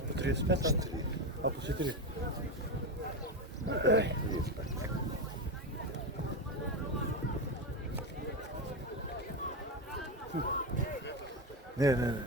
På 35, a po 4. Ne.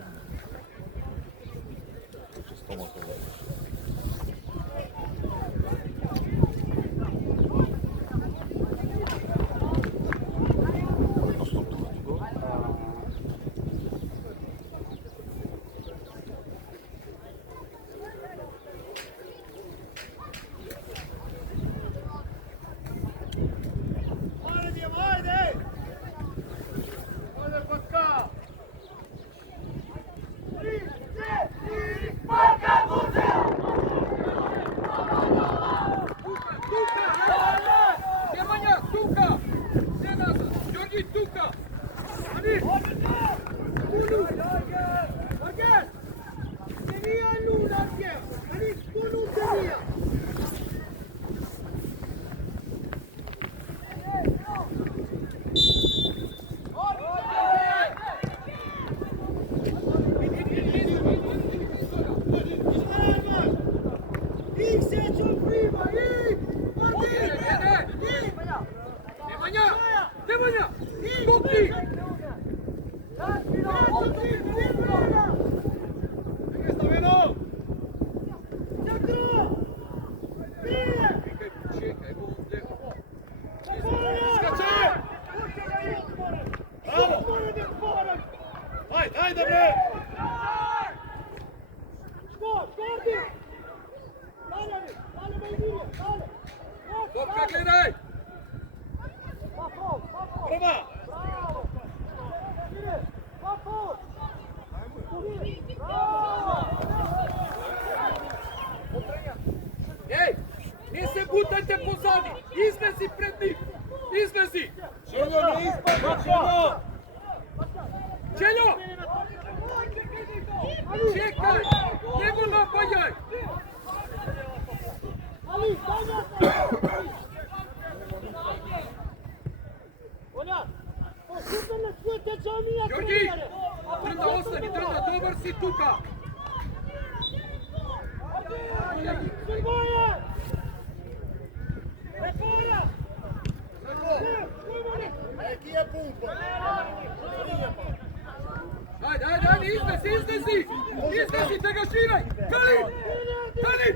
Iznesi, da ga šivaj! Kali!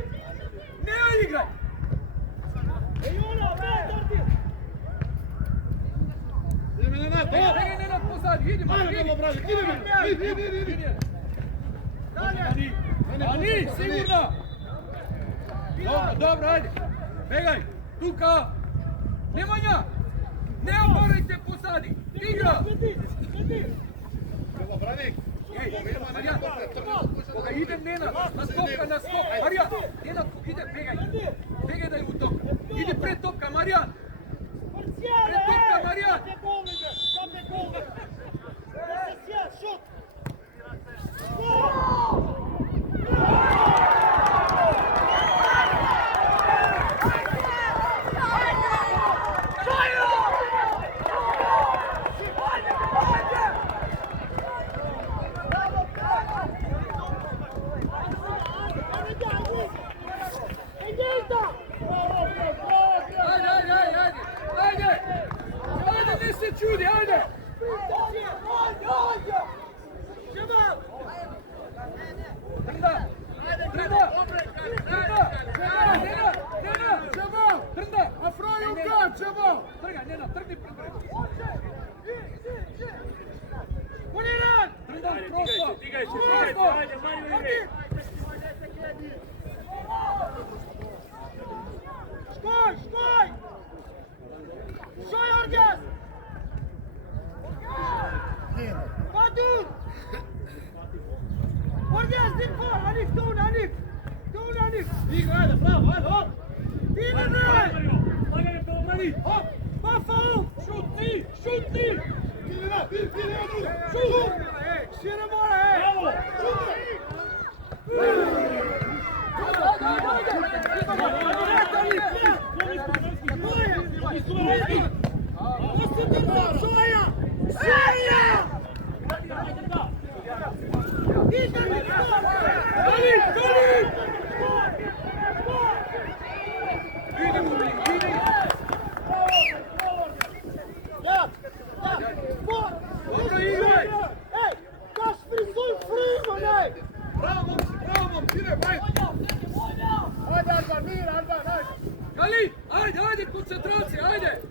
Ne igraj! Begaj Nenad pozadi, idemo! Idi! Ani, sigurno! Dobro, ajde! Begaj, Tuka! Nemanja! Ne oborite pozadi! Igra! Marijan, ide Nenad, na skok! Marijan, Nenad, ide, begaj da je u topka. Ide pred topka, Marijan! Pred topka, Marijan! ajde, manje igre. Skoj! Skoj, Orgas! Badur! Orgas, din kvar! Hanif, ton, Hanif! Ton, Hanif! Igra, ajde, bravo, ajde, hop! Dina, ne! Lagane to obrani. Hop! Baffa! Šuti! Šut! Sjera mora, hej! Galip, ajde, koncentracija, ajde!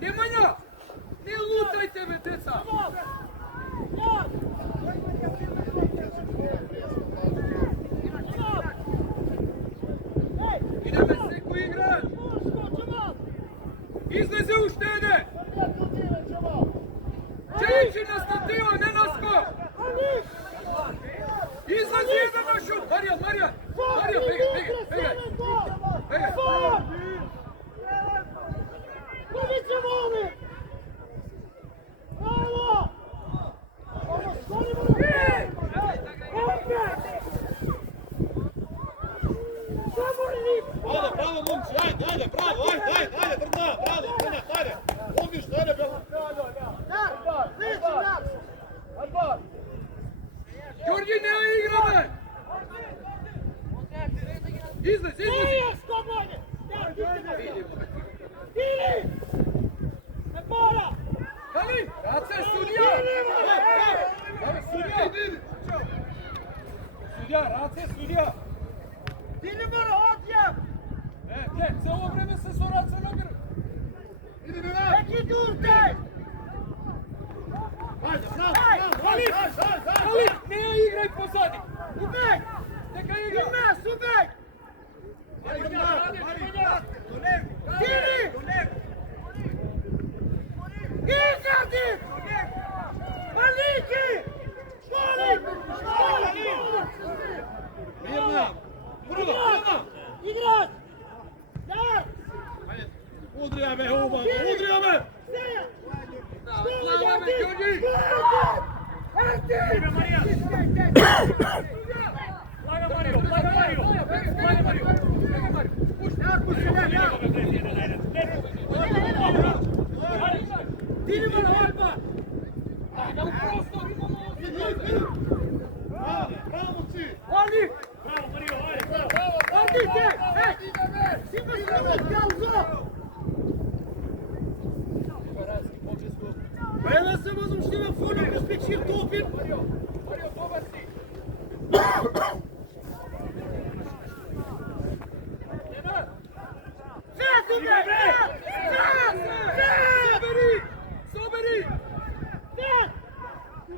Nemanja! Ne lutajte me, deca! Ideme seku igrat! Izleze uštede! Čeći na stativo, ne na skok! Izlazi jedan na šut! Marijan! Marijan, begaj! Ajde, bravo, momci, ajde, bravo, ajde, Brna, bravo, Brna, ajde! Odlično, ajde, bravo! Đorđi, ne igrame! Izlezi! Galip, Race, sudija! Sudija, Race, sudija! Dini mora, odjem! Cijelo vreme se su Race nagrali! Neki durte! Ajde, bravo, Galip, ne igraj pozadi! Ubeg! Neka igra! Ubeg! Dini! Izradi! Maliki! Mirna! Brna! Igrač! Dar! Udrija me, udrija me! Plava me, Đorđi! Igra Marija. Laga Mario. Dini mora, Alba! Da u prostor imamo... Bravo, ci! Oli! Bravo Mario, ajde. Odite! Sima srvat, Galzo! Pa ja sam uzem što ima fona kroz pečir topin! Mario, dobar si! Sad, Ubeg! Sad! Soberi! Sad!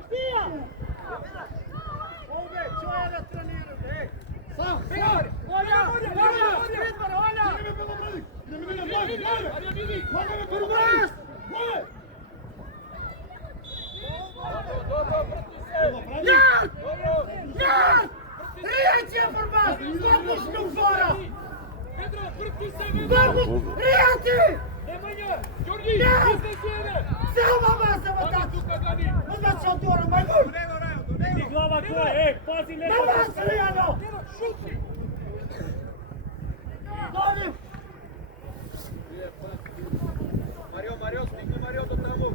Štija! Ovdje, čoja da treniram, ej! Sam! Olja! Sredbar, Olja! Kurbaš! Jad! Jad! Riječ je Kurbaš! Odlično u fora! Pedro, vrti se, Pedro! Riječi! Nemanja! Đorđi, izlezi jedan! Samo vas, Kako tu Kagani? Onda će odvoram, majmun! Ti glava tvoje, pazi ne Na vas, Rijano! Pedro, šuti! Dodim! Mario, stigni Mario do tamo!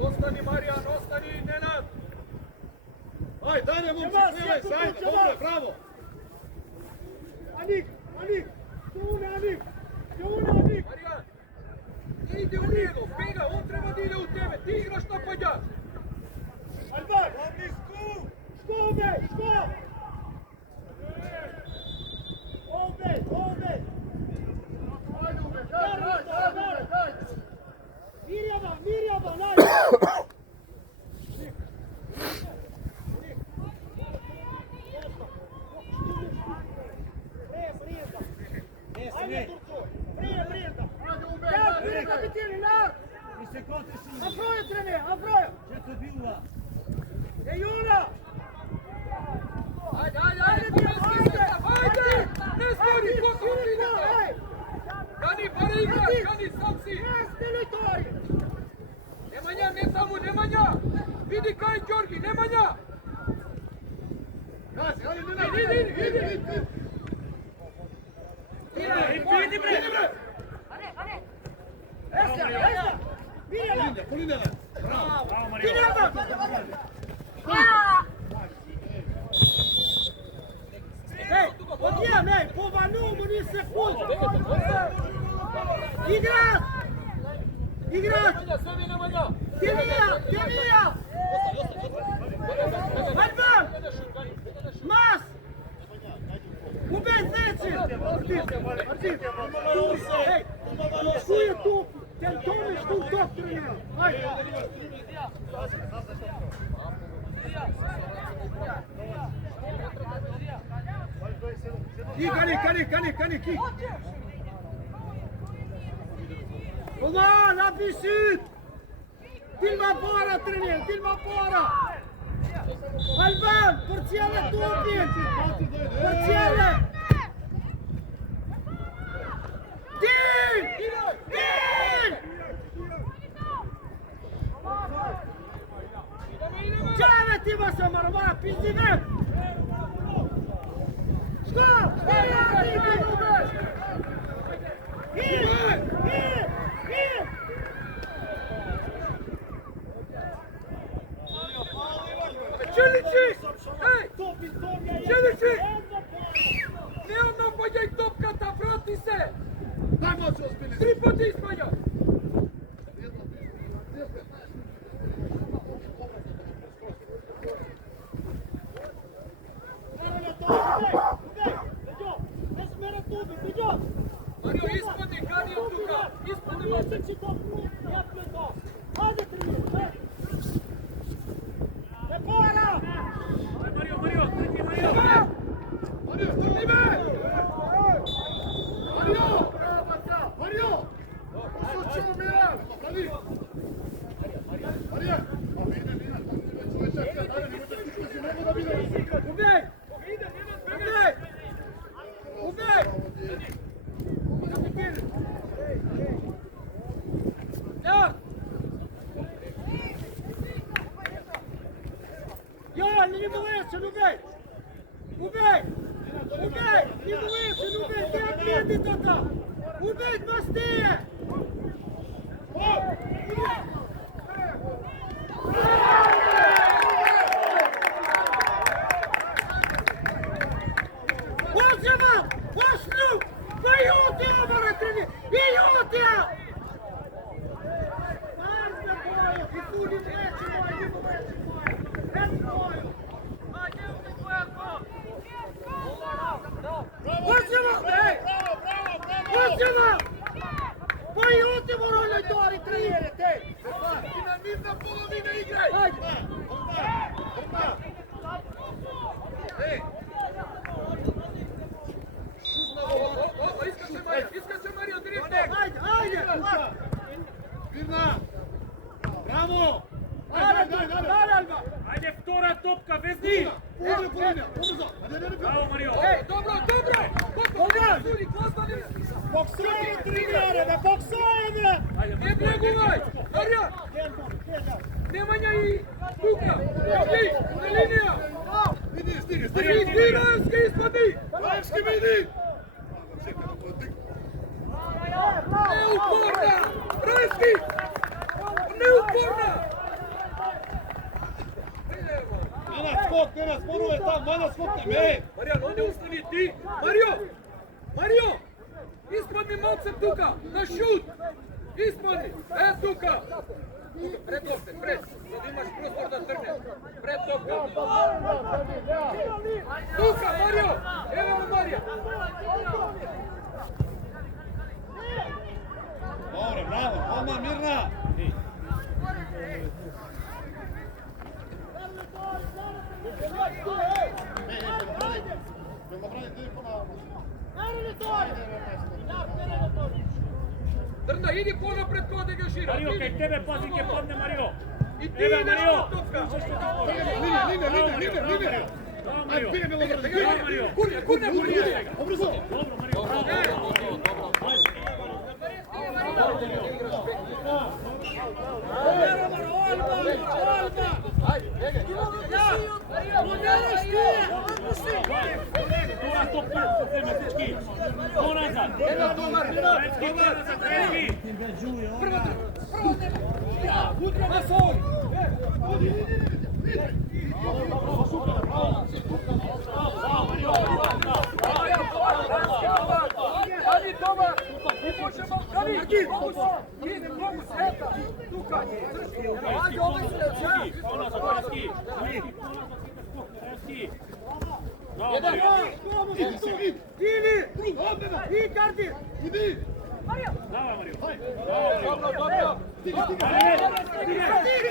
Ostani Marijan, ostani Nenad! Ajde, dalje, momci, smivaj se, ajde, dobro, bravo! Anik! Marijan, ne ide u njega, pega, on treba da ide u tebe, ti igraš napadjač! Albar! Ško! Ovdje! Lär, blir kapten, lär! Afroja trener, Afroja! Det är Jona! Ajde, ajde, ajde, ajde! Ne spori, koliko idete! Gani, pare igraš, Gani, sam si! Nemanja, ne tamo, Nemanja! Vidi kaj, Đorgi, Nemanja! Idi! Vidi bre! Esta! Polina! Bravo! Bravo Mario! Ej, odjem, ej, po Vanumu ni sekund! Igrat! Igrat! Sami Nemanja! Kemija! Alban! Mas! Ubej Zecin! Artin! Ej, što je tu? Ten Tomić tu top trenira! Ajde! Kani, kik! Roman, abbiss ut! Filma bara trener, filma bara! Alban, parziale Tobin! Parziale! Din! Čave ti vas Marova, pizdi ven! Skor! Čelići! Ej! Čelići! Ne napadaj topkata, vrati se! Daj moć ozbiljni! 3 puta Ismanja! Mario, ispodi, Gani od tuka! Ispodi vas! Hajde trener! Prepara! Mario, trči Mario! Mario, stani me! Mario! Usućemo Milan! Stani! Marija! Ubej! Ja, ni bolesен, ubej! Ni bolesен, ubej! Gdje gledi toga? Ubej, bastije! Hoćemo! Hoćnu! Pa jutija, mora trener! I jutija! Marzne boju! I puni vreći moji, ni vreći moji! Bez boju! Hoćemo! Hoćemo! Pa jutimo roloj dori, trenere, te! Ina mirna polovina igraj! Ajde! Ej! Iskače Mario direktno! Ajde! Mirna! Bravo! Alba! Ajde, vtora topka, vezni! Polina! Ubrzo! Bravo Mario! Ej, dobro! Boksuje trenere, ne boksuje! Ne breguvaj! Mario! Nemanja i Luka! Ovdje! Na linija! Vidi, stigne! Vidi, Rajevski ispadi! Rajevski vidi! Neuporna! Rajevski! Neuporna! Nenad, sporuje tam, Nenad, skokni, ej! Marijan, ovdje ustani ti! Mario! Ispadni malce tuka! Na šut! Ispadni! Tuka! Pred lopte, pred! Sad imaš prostor da trneš! Pred topka! Tuka, Mario! Evo me Marija! Dobro, bravo, odmah Mirna! Ajde! Trnda, idi ponapred ko degažira. Mario, kaj tebe pazi, kje padne Mario. I ti Evo, ideš Mario. na topka. Linija. Bravo, Ajde, Mario. bine me logo. Bravo, Mario. Kurne, Obrzo. Dobro, Mario, bravo. Tura topku, Srema, dečki. Ko nazad. Dečki, ko nazad, dečki. Masoj! Kali dobar! I možemo... Kali! Ide, mogu sveta! Tuka! Ajde, ovaj se neće! Ko nazad, dečki. Dečki. Bravo, Mario. I gardi! Давай, Марио.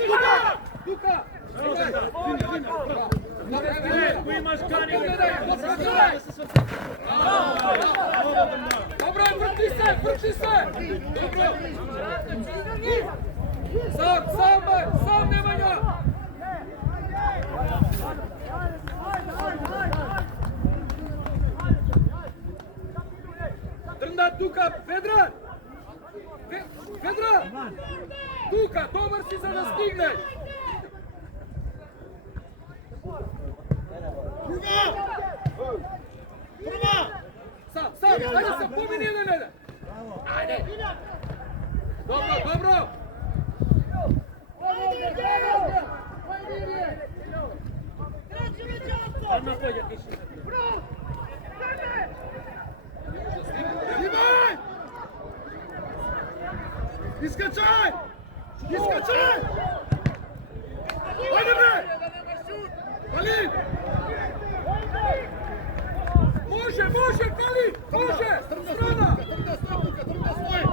Dobro! Tuka! Ko imaš kani? Dobro, vrti se! Dobro! Sam Nemanja! Trnda, Tuka, Vedran! Vedran! Tuka, dobar si za da stigneš! Sam, ajde se pomeni ili ne? Ajde! Dobro! Odmah pođe, piši. Ivan! Iskačaj! Ajde bre! Kalin! Može, Kali! Može! Strana! Trnda svoj!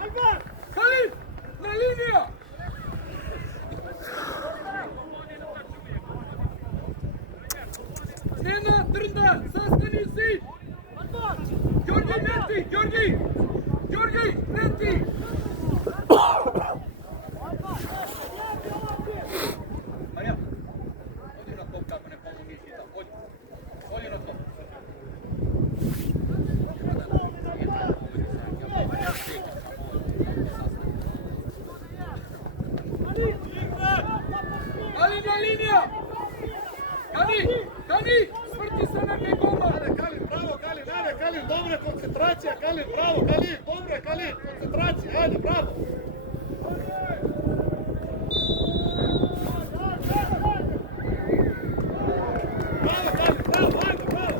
Ajde bre! Kali! Na linija! Nena, Trnda, sastani zid! Georgi, Neti! Marija, odi na top kako ne pomogi hita, odi na top. Ali na linija! Kani, svrti se na Kegoma! Kalin, bravo Kalin, ajde Kalin, dobra koncentracija Kalin, bravo Kalin, dobra Kalin, koncentracija, ajde, bravo! Bravo Kalin, bravo, ajde, bravo!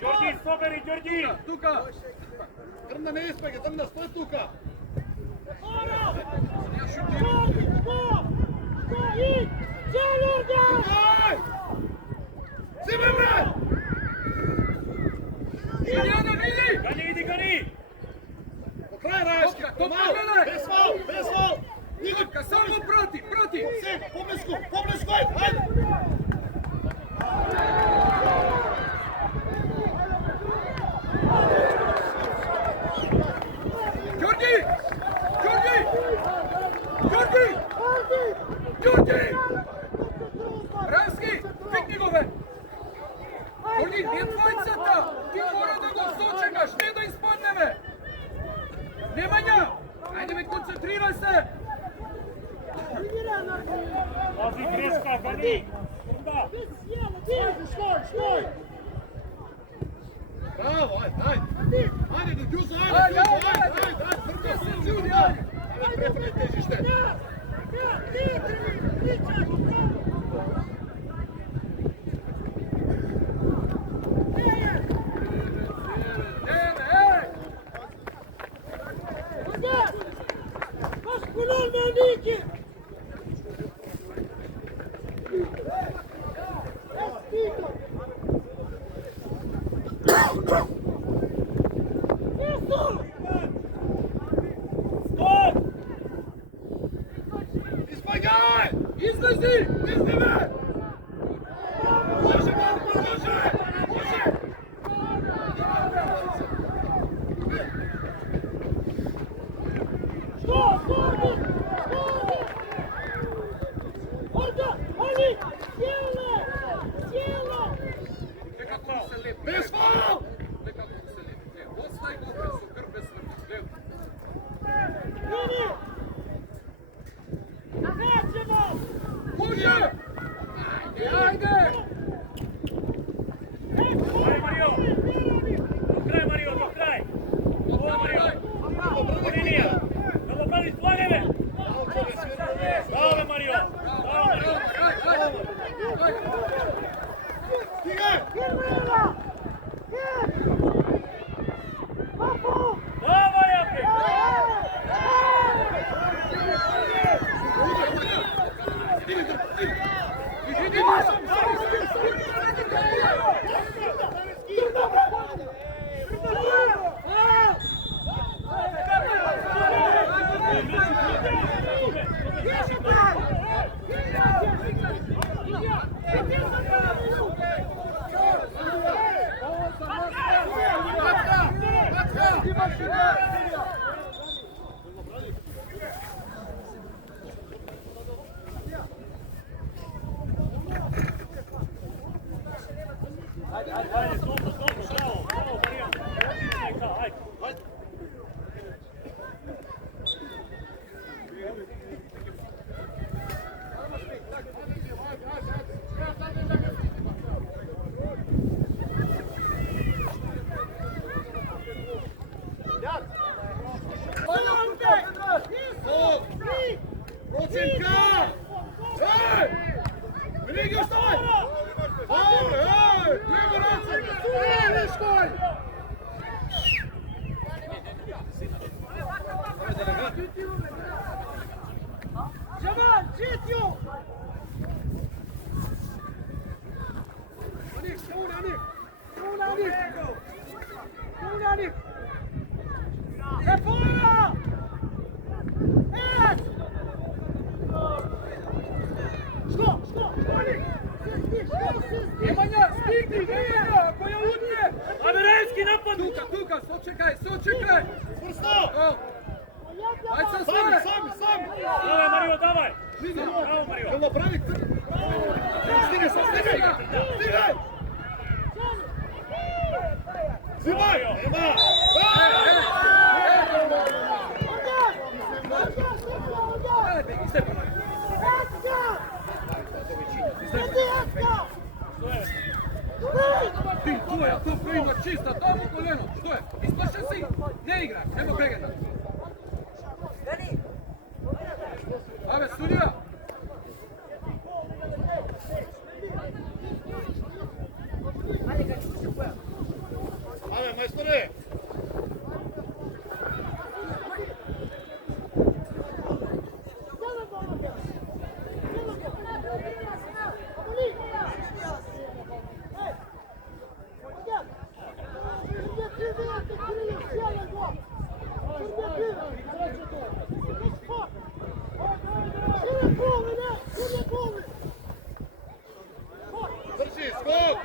Đorđi, soberi, Đorđi! Tuka! Trnda ne ispege, Trnda stoj tuka! Aj! Sime bre! Ilijana, vidi! Gani, Gani! Po kraj Rajaške, To malo, pogledaj! bez val! Tuka, samo proti! Sve, poblisku, ajde! Đorđi! Ranski, pikni go ven! Đorđi, nije dvojcata! Ti mora da go sočekaš, ne da ispadne me! Nemanja! Ajde me, koncentriraj se! Pazi, greška, Gani! Da! Bravo, ajde! Ajde, do Đuzo, ajde! Gdje se ljudi, ajde! Ajde, prefraj težište! Izlazi! Nekako se lepi. Bez faul! Nekako se lepi. Ostaj go, ker so kar bez vrti. Levo. Može! Ajde! Ajde, Mario! Do kraj, Mario, do kraj! Ovo, Mario! Linija! Dobro, pravi, slagajme! Bravo, Mario! Bravo, Mario! Stigaj! Давай, Априк! Ajde, slobodno, bravo, bravo, Mario! Ajde! Procenka! Ej! Brigi, ostavaj! Faul, ej! Lijevo ruce! Jamal, Gitio! E fora! Nemanja, stigni, Nemanja, ako je utne! Amerenski napad! Tuka, sočekaj! Svrsto! Ajde sam Sami! Давай, Марио, давай! Браво, Марио! Jel napravi crn? Stigaj! Stigaj! Zimaj! Nema! Ti, tu prima čista, tamo koljeno, što je? Ispašen si, ne igra, nema pregledna. Ave, sudija! Ave, majstore! Drži, skok!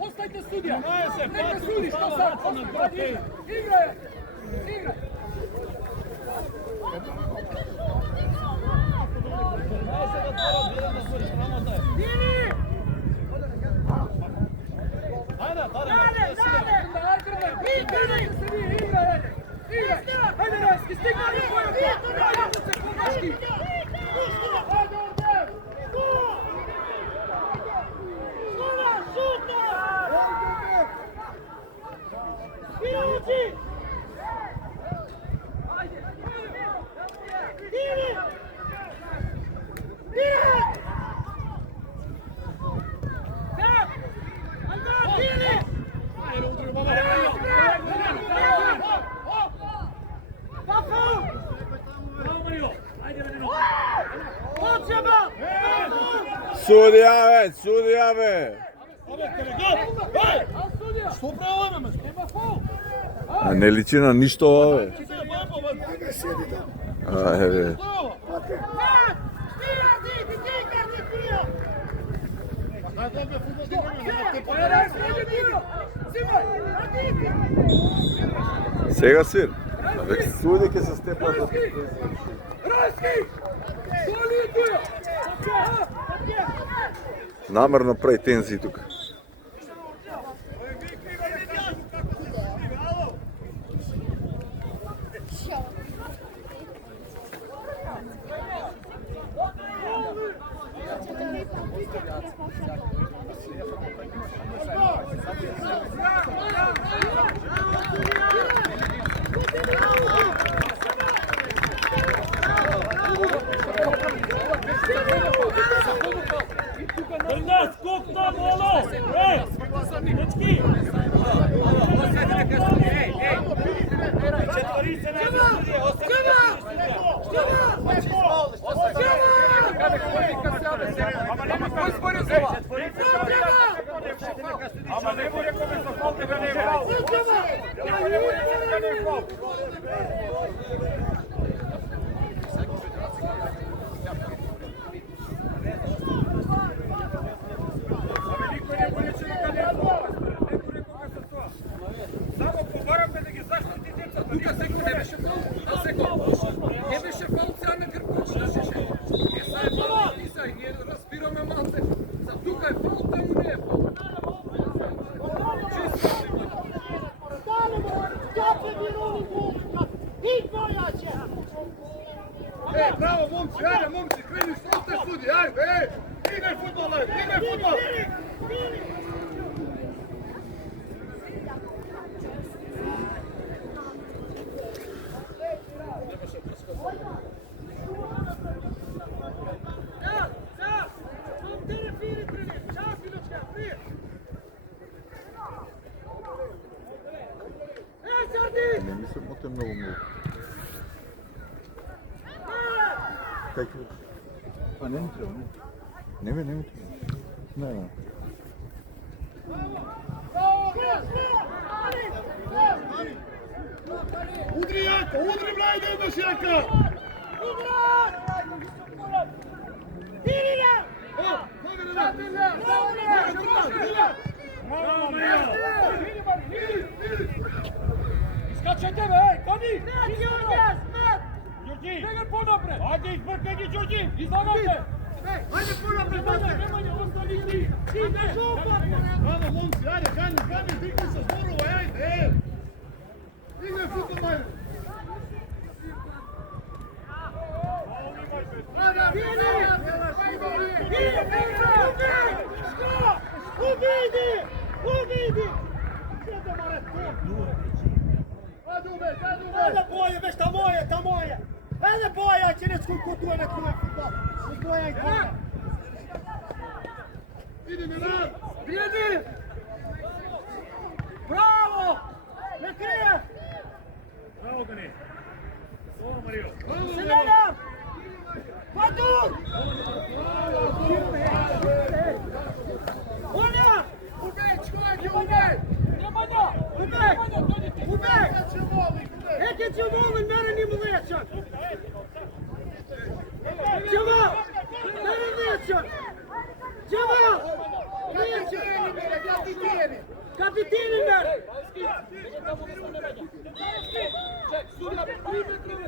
Ostajte sudija! Neka sudi, što sad? Igraj! Sudija već, sudija već. Što pravo imamo? A ne liči na ništa ove. Ajde. Сега свир. Суди ке се степа. Намерно прави тензии тук. Brda, skok na golo! Dečki! Četvorice na sudije, Ama ne bude kome sa fal, tebe ne je fal. Ama ne bude kome ne je fal. Само побараме да ги защити деца. Тука секој не беше фал, а секој не беше фал сега на Грбоч, нашеше. Е, са е фал, и са, и ние разбираме малце. За тука е фал, таму не е фал. Bravo momci, ajde momci, kreni što ste sudi, ajde, igraj futbol, igraj futbol! Не мислам, но те много много. Как? А не ми трябва, не. Не ми трябва. Не. Udri Janko, udri mlade imaš Janka! Skačete, ej, komi! Đurđi! Begaj ponapred! Ajde, izbrkaj gi, Đurđi! Izdavajte! Ajde ponapred, Bate! Nemanja, ostali ti! Ti, ne! Bravo momci, ajde, gani, digni se zborovo, ajde! Igraj futbol, ajde! Ubedi! Ajde boje, već ta moje! Ajde boje, će ne skutuje na tvoj futbol! Boja i boja! Idi Milan! Vrijedi! Bravo! Ne krije! Bravo, Gani! Ovo, Mario! Selena! Padur! Olja! Ubeć, kolega, ubeć! Nemanja! Ubej! Eke će volim, mene ni mlečak! Džaval! Mene mlečak! Džaval! Kapiteni mene!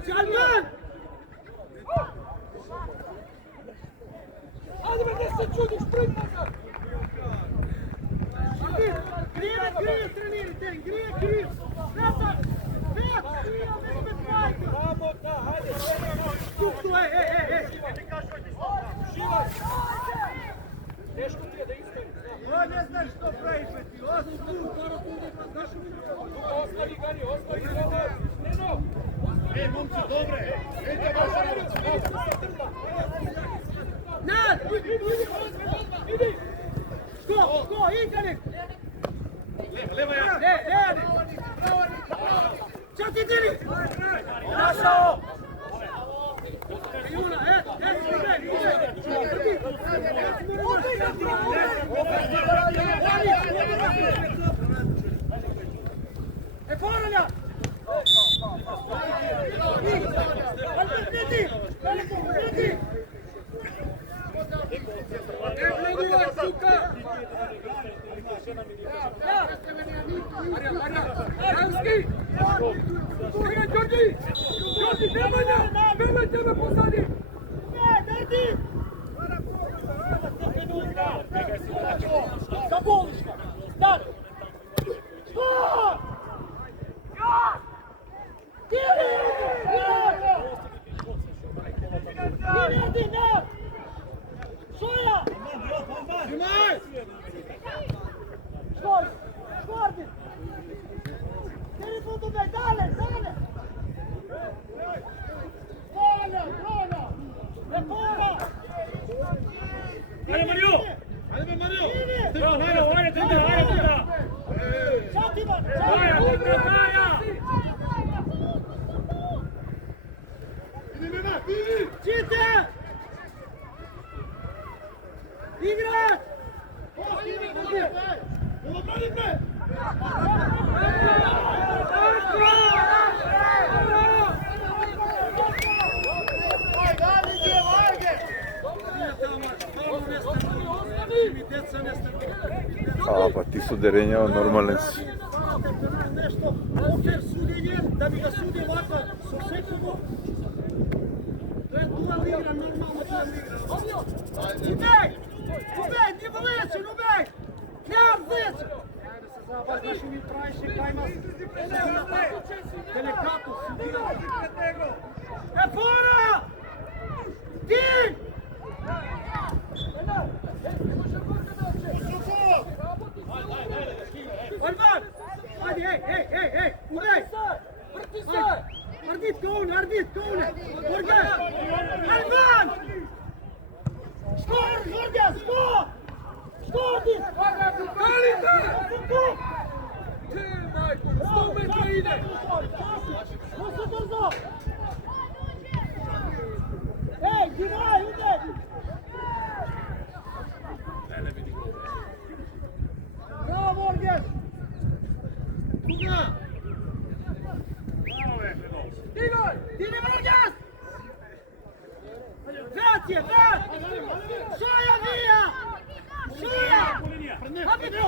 Çalman! Hadi be, ne se čudiš, prid nazad! Grije trenirajte, grije! Nazad! Već! Meni bez majka! Bravo, da, hajde! Tuktu, ej! Teško ti je da istaviš. Ne znaš što praviš, ti! Ostavi, Gani, ostavi! Neno! Ej, momci, dobre! Idite vaša Nad! Idi! Ko, Ikanik! Leva ja! Levi! Čao ti diri! Našao! Juna, stigaj! Gordi! Telefon do bem, dale, dale! Dale, dale! É fora! Ajde Mario! Ajde Mario! Bravo, Mario, ajde tunda, ajde tunda! Čatima! Ajde tunda, Maja! Idi Mima, idi! Čite! Igrat! Ovo brani bre! A pa ti su derenjava normalne si. Nešto, okvir suđenje, da bi ga sudio ovako sa sekundu. To je dual igra, normalno dual igra. Ubej! Ubej, не влечен, убей! Кляр влечен! Baš naši mi praviše kaj nas деликатно судира. Е фора! Ти! Orban! Hadi hey! Ubey! Ardit kovun! Organ! Orban! Skor! Organ! Skor! Skor ti! Kalite! Ti, majko, 100 metra ide! Dosta brzo! Ej, Dinaj, udej! Bravo, Organ! Kuga! Dini Organ! Grazie, vrat! Šaja via! Šaja! Hadi tu!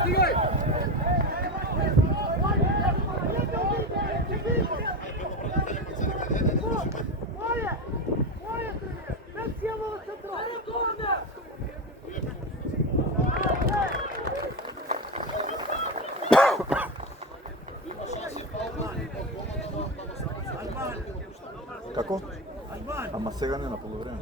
Stigaj! Kako? Ама сега не на полувреме.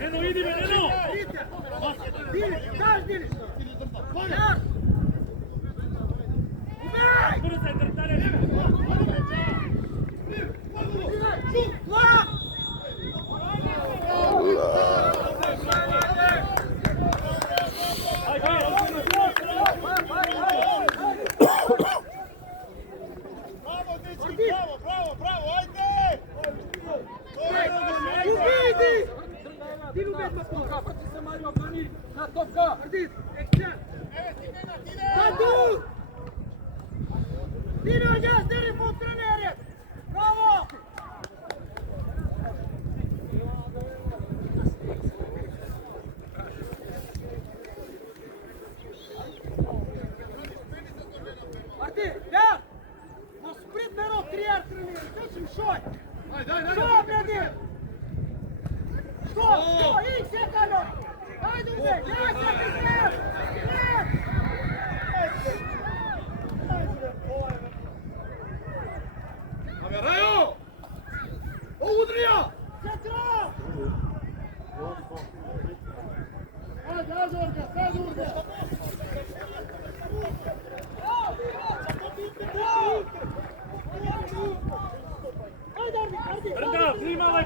Eno, idi me, Eno! Brzo, trtare! Bravo, ajde! Vrti se Mario, brani na topka! Dino, gdje telefon trenerje! Bravo! Arti, ja! Ma sprit me rok 3 jarë trenirë, të që më shoj! Shoj, Bledir! Shoj, i që e kalon! Hajde, uve, ja se të zrem! Rajo! Udrija! Central! Hajde, Orga, sad Orga! Hajde, Ardi! Brda, primava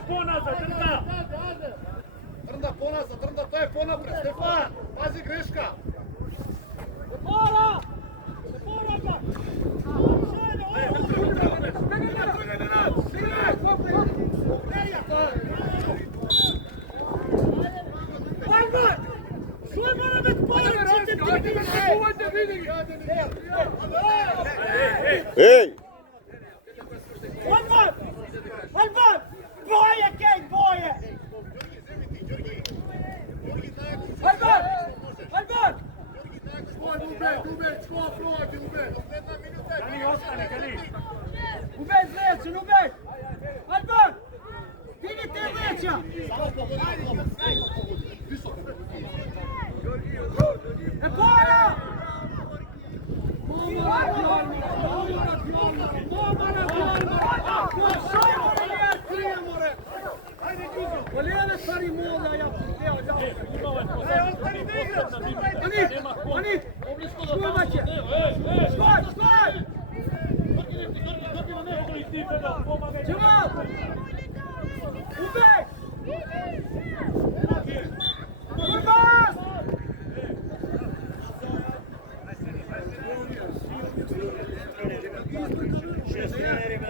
Ej! Alban! Alban! Boje, Kej, boje! Alban! Alban! Kali, ostani, Kali. Ubej zlećan, ubej! Alban! Vidite zleća! E para! Voljene stvari moda, ja Ani! Skoj, skoj! Džemal! Ubej! Urbas!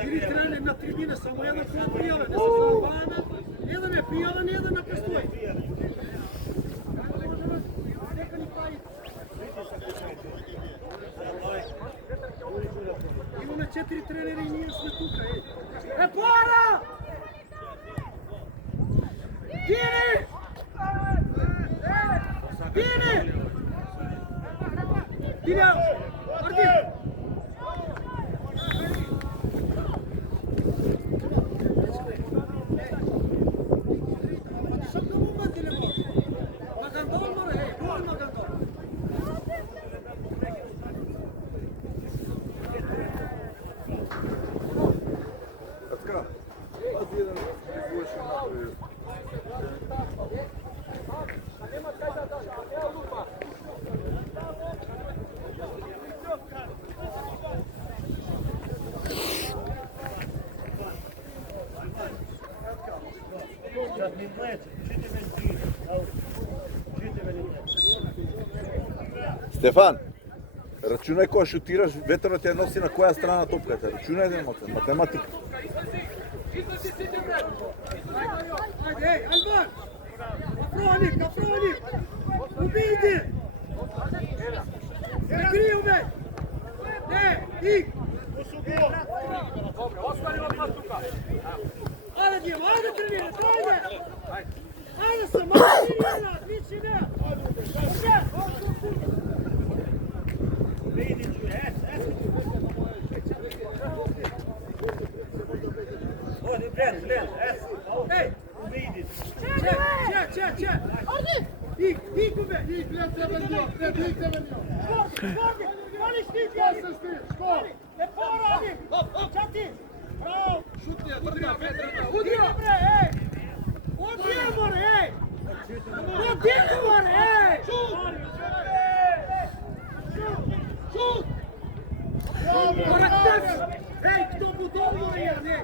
Tri trener na tribine, samo jedan član prijave, ne sa Albana, jedan je pijalan, jedan na prestoji. Imamo 4 trenera i nije sve tuka, ej. E, para! Dini! Dini! Dini, Ardi! Stefan, računaj ko šutiraš, vetar te nosi na koja strana topkata. Računaj matematika. Ajde, ej, Alban! Napronik! Ubijte! Ne griju me! Ne, ih! Ostali odmah tuka. Ajde, djemo, ajde treniraj, ajde! Ajde se, malo treniraj, niči ne! Ej! Če! Ih, ube! Ih, gled tebe njo! Spordi! Oni štiti! Ja se štiti! Školi! Ne poradi! Čati! Bravo! Šutnija, drga, Petra. Udrio bre, ej! Udrio more, ej! Udrio more, ej! Šut! Korak tebi! Ej, kto budovno je, ne?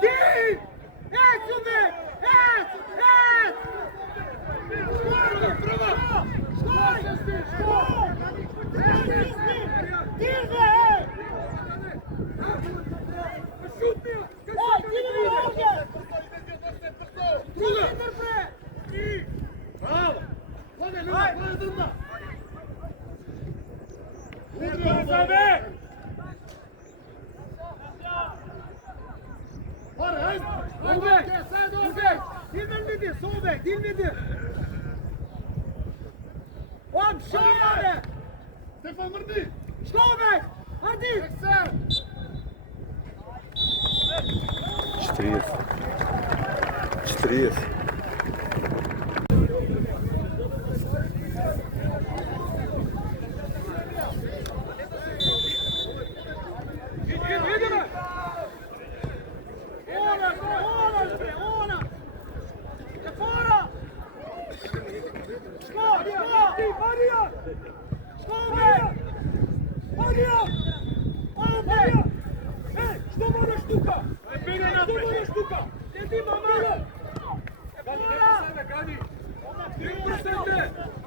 Ti! Ec ube! Ec! Prva! Skoj! Dirve, ej! Šutnija! Ej, dirve ovdje! Druga! Bre! Bravo! Hode, hode drna! Udrio za me! Ubej! Dil nedir? Oğlum şöyle! Stefan Mırdi! Şöyle! Hadi! 40. 40.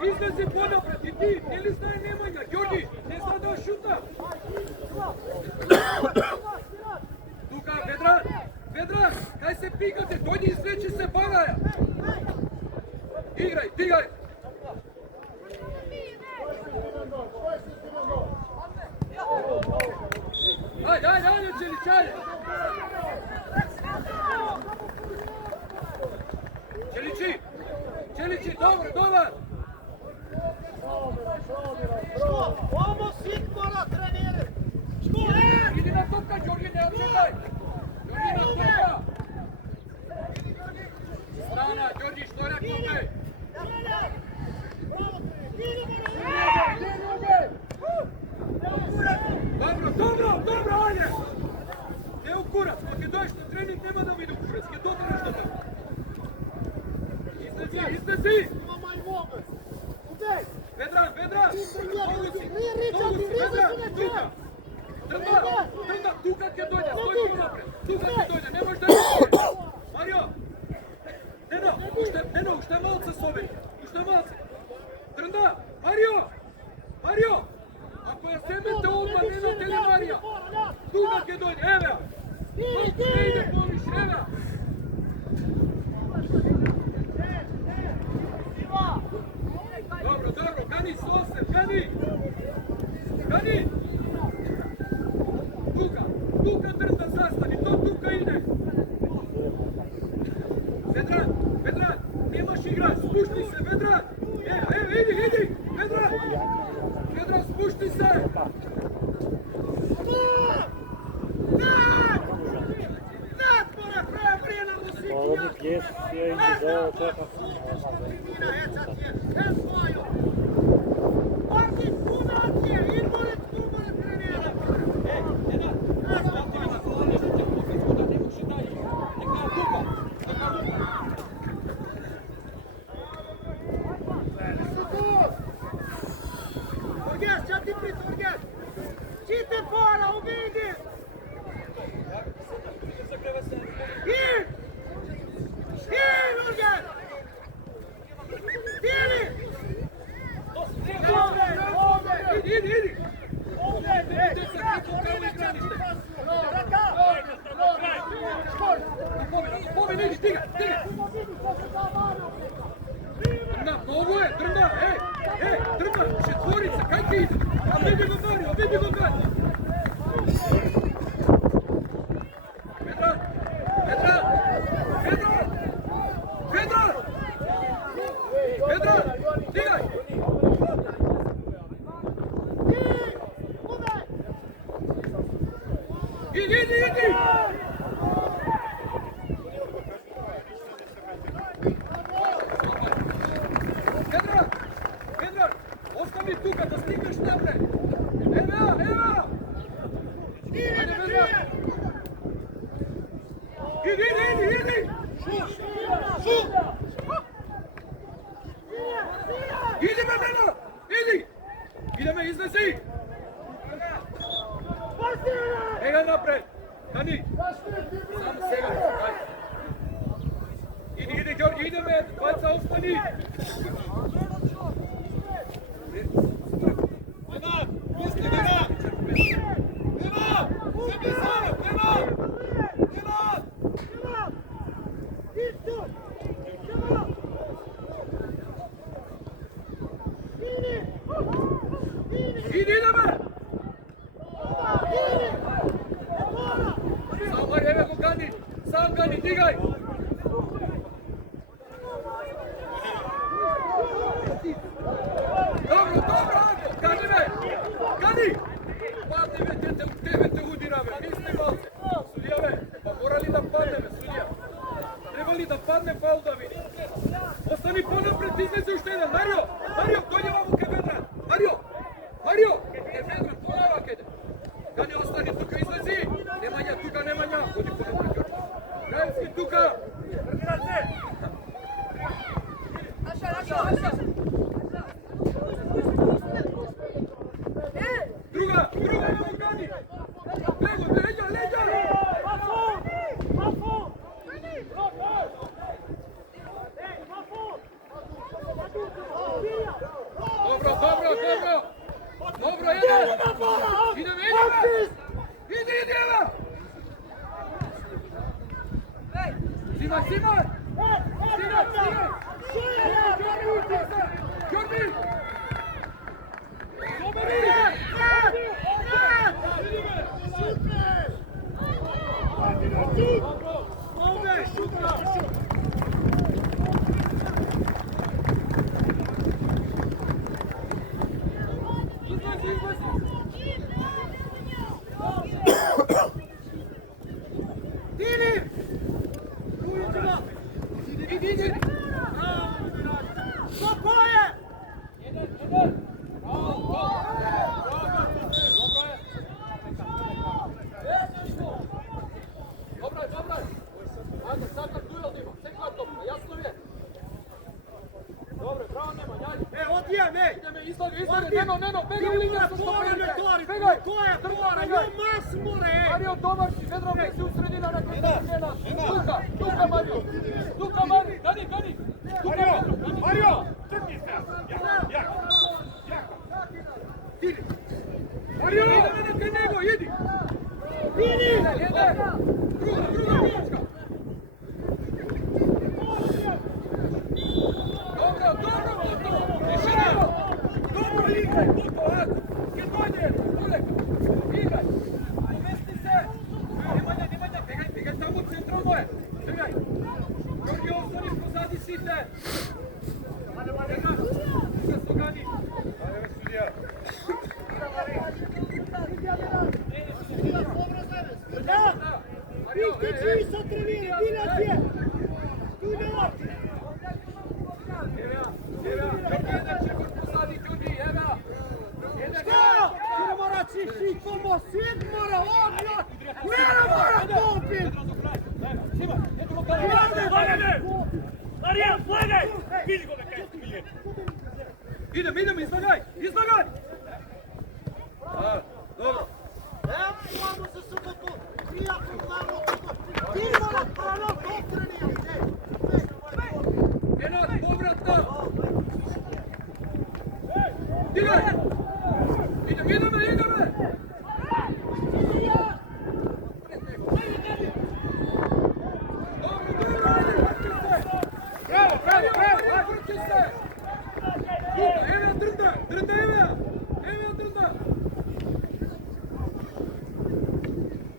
Izlazi ponapred i ti, ne li znaj Nemanja, Jordi, ne zna da šuta. Tuka, Vedran, kaj se pikate, dojdi izleči se Banaja. Igraj, digaj. Ovo sit mora trenirati. Idi na topka, Đorđe, ne odčekaj. Đorđe na topka. Strana, Đorđe, štorak topke. Dobro, ajde. Ne u kurac, ako ti doješ na trening, nema da vidi u kurac, je dobro nešto tako. Iznesi! Vedran! Trnda, tu kad je dojde, stoj tu napred. Tu kad je dojde, ne možeš da je. Mario! Neno, ušte malce s ove. Ušte malce. Trnda, Mario! Ako je semete odmah, Neno, teli Marija. Tu kad je dojde, evo. Ne ide poviš, evo. Dobro, Gani, Sosem, Gani! Tuka Trnda zastani, to Tuka ide! Vedran, nemaš igrać, spušti se, Vedran! Evo, idi, Vedran, spušti se! Ovdje pjes je izdao čeka. Cite fora, o Vindi! Urgen! Dili! Idi! Pobjedi, stiga! Ovo je, Trnda, Trnda, četvorica, kaj ti ide? A vidi go Mario! Vedran, stigaj! Idi! Vedran, ostani tuka da stigneš napred! Evo! Idi! Idi me, Neno! Ideme, iznesi! Ega napred! Gani! Samo sega, ajde! Idi, Đorđe, ide me! Bajca, ostani! Ideme! Evo go sam Gani, digaj! Dobro, Ako, Gani! Padne tebe te udirame, niste malce. Sudijave, pa morali da padne sudija. Trebali da padne faul da vidi. Ostani ponapred, iznesi još jedan. Mario, dođe vamo ke Vedran. Mario, ke Vedran, ponava kede. Gani, ostani tuka, izlezi. Nemanja, hodi ponapred, Đorđe. Krajevski tuka. Druga, Gani! Leđa! Dobro, ideme! Idi, evo! Simon! Đorđe! Izlazi! Ideme, izlage, Neno, begaj u liniju, što prijete. Begaj, Mario, dobar si, Vedro, besi u sredina na kraju. Duka, Mario. Duka, Mario, gani. Mario, crni se. Jak. Idi. Mario, ideme na njego, idi. Jede. Druga pijačka. Dobro, Tišina. Dobro igraj, Toto, kad dođe, igraj. Umesti se. Nemanja, begaj tamo centralno je. Begaj. Georgi, ostaniš pozadi site. Sve stogani. Ajde, sudija. Marijan, slagaj! Vidi ga kaj je milje. Idem, izlagaj! Dobro. Nenad, povratna! Digaj! Ideme! Dobro, ajde, vrti se! Bravo, vrti se! Evo, drnda, evo, drnda!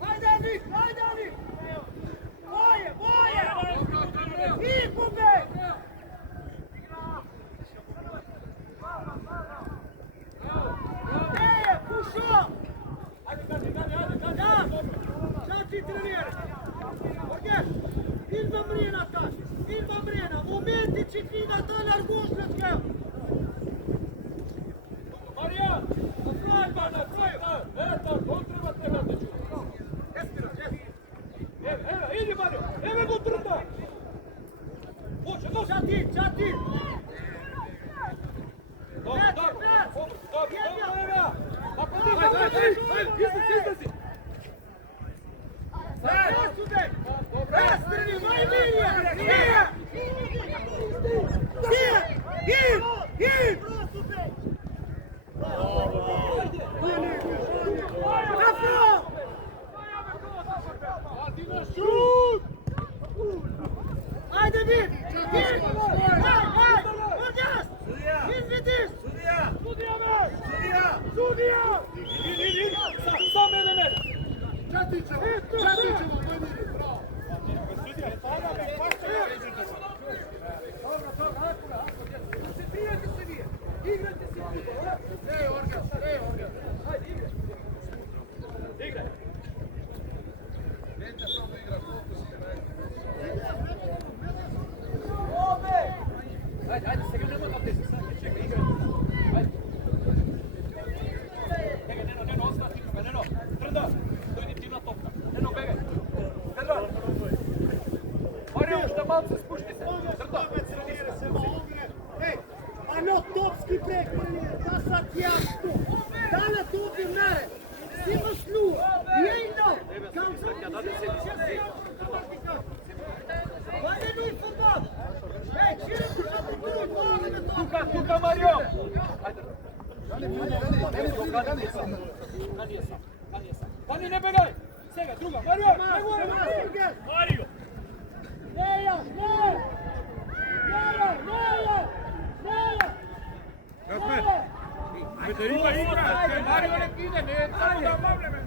Ajde, Nik! Boje! I pobeg! Pušo! Ajde, sad ti treniraj! Orgeš, Ilva Mrina taš! Momenti će ti da dalje argušljatke! Marijan, na kraju! Eto, on treba trebati čuti! Evo, idi Mario! Evo go trda! Može, dođe! Ča ti! Dobro, evo! Izlazi! Rastrani, Majmirija! Gir! Ajde, Nik! Sudija! Sam mene! Čatićemo! Bravo! Igrajte se! Ajde, igraj! Ajde, сега няма да тези, чекай, играй. Ajde. Бегай, Нено, остани тук, Нено. Тръда, дойди ти на топка. Нено, бегай. Тръда. Марио, ще малко се спушти се. Тръда. Ano, topski prek, da sad jasno. Dale topi mare. Simo snu. Jejno. Kam Vajde ni futbol. Тука, Марио. Дани, не бегай. Сега, друга. Марио, не горе. Марио! Марио не иде, не е само да бавлеме.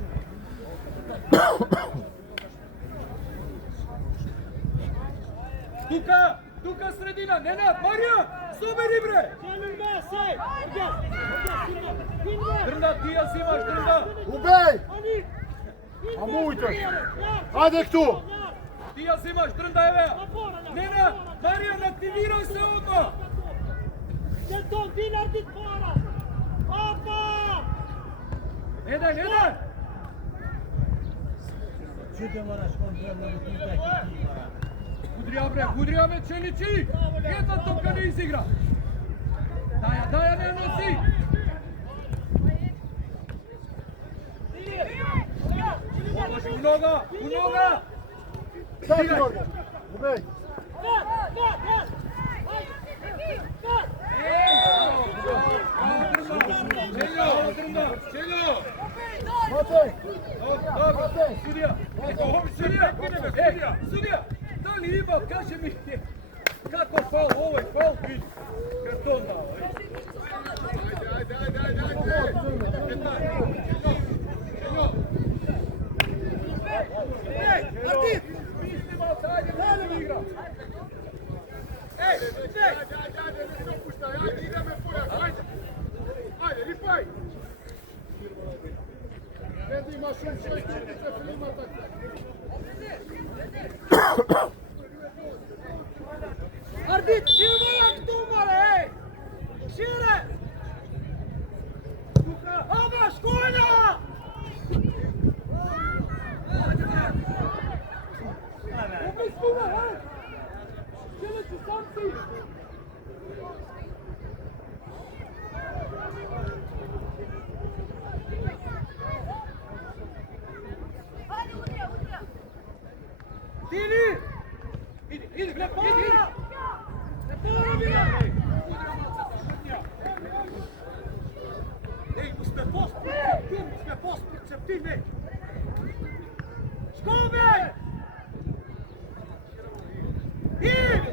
Тука средина, Ненад, Марио, собери бре! Трнда, ти ја симаш, трнда! Убей! А мујте! Ајде ту! Ти ја симаш, трнда еве! Ненад, Марио, активирај се одма! Ненад! Гудрија бре, Челичи! Една топка не изигра! Даја, Нено! noga! Sad Jorge. Ubej. Matej. Sudija, da li ima, kaže mi, kako faul, ovo je faul, vidi, karton dao. Ardit, šire jak tu male, ej! Šire! Aba, školja! Ubij skuda, ej! Šire ti sam si! Tini! Idi, gle, idi! Ej, musíme post perceptivni! Škobej! Id!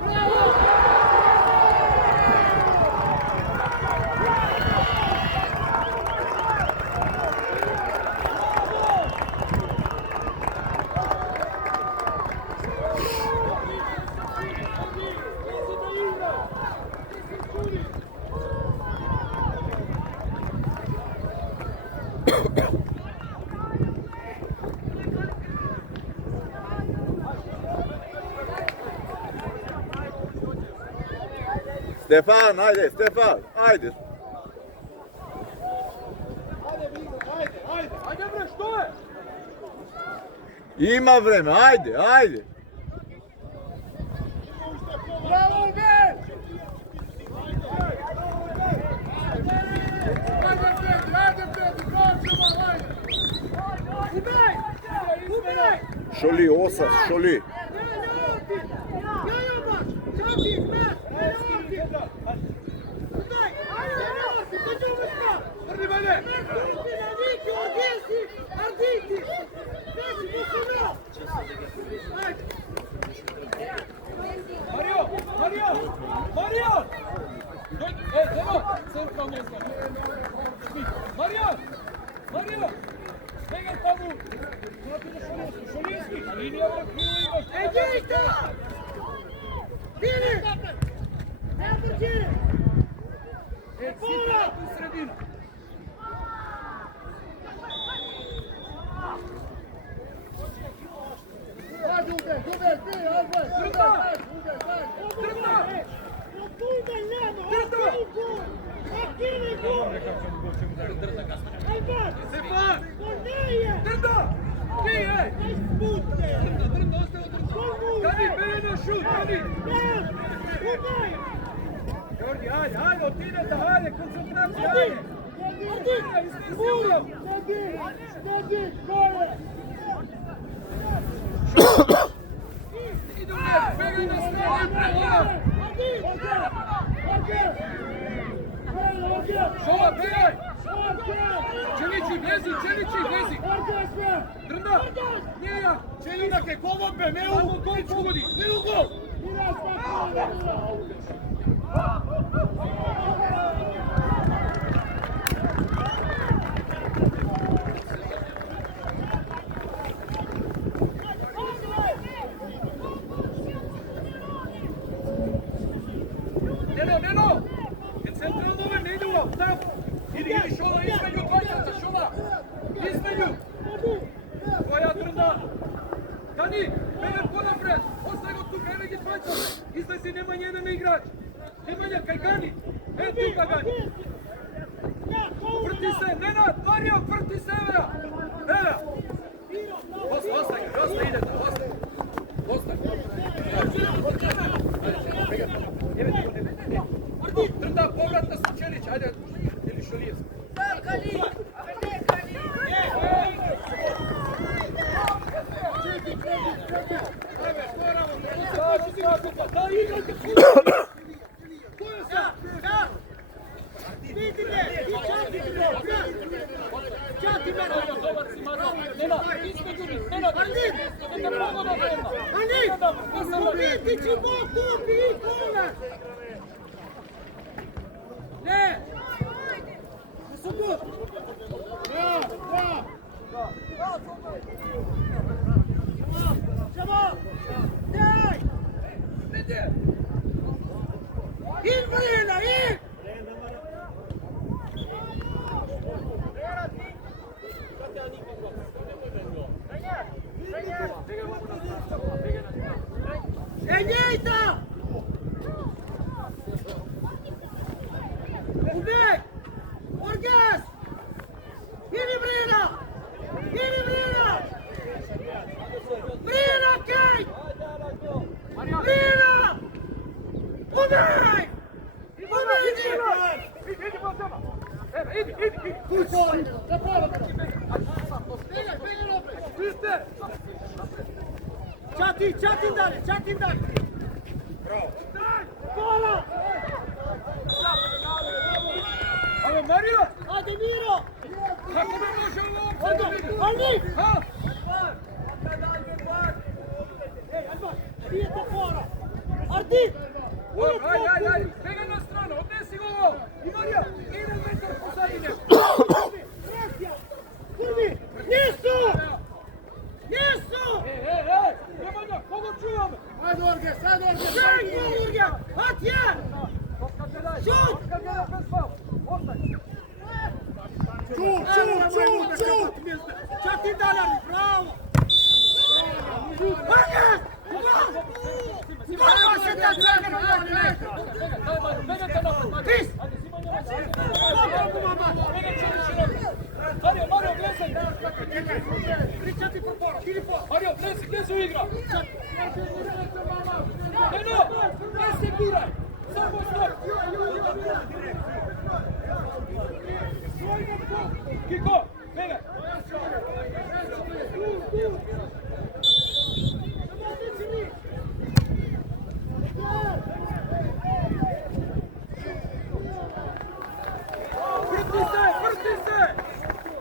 Bravo! Stefan, ajde, Stefan, ajde. Ajde bre, što je? Ima vreme, ajde, ajde. Bravo, Ugen! Ubej! Ubej! Šoli, osas, šoli. Mario! Evo, centra mjesta. Mario! Stegar tamo! Šolinski! Linija imaš! Egejte! Bili! Nebrđi! Sita u sredinu! Jordi, ajde, otinete, ajde, koncentracija, ajde! Idu ne, begaj na stranu, pravo! Šova, begaj! Čelići, vezi! Drnda! Nije ja! Čelinak je kolombe, ne u Gol pogodi! ne u gol! Neno! Centralno ove ne idu vam, tamo! Idi, Šola, između, dvajca, Šola! Između! Tvoja Drnda! Kani, begaj ponapred! Ostaj go tu, kaj vegi dvajca! Izdaj si Nemanja jedan igrač! Nemanja, kaj Kani! Tu ga Kani! Vrti se, Nenad, Mario, vrti se, Evera! Evera! Ostaj idete, ostaj! Drnda, povrat na Sučelić, ajde, ili Šolijevski. Kali! Čatim dalje! Kola! Alo, Mario! Ajde, Miro! Kako me može ovo Ajde, Alni! Ha? Ej, Alba, pijete fora! Ardi! Aj, begaj na stranu, odnesi go ovo! I Mario, jedan metar posadi njega! Kurvi! Nisu! Nisu! Nemanja, kogo čuvamo? Ajde, Orge, sad Orge! Sjajno, Urge! Hat je! Šut! Čut! Čatim dalje, bravo! Urge! Bravo se da čekaj! Tis! Mario, glesaj! Pričati po pola, ili po! Mario, gdje su igra? Eno, ne se guraj! Samo stop! Kiko, begaj!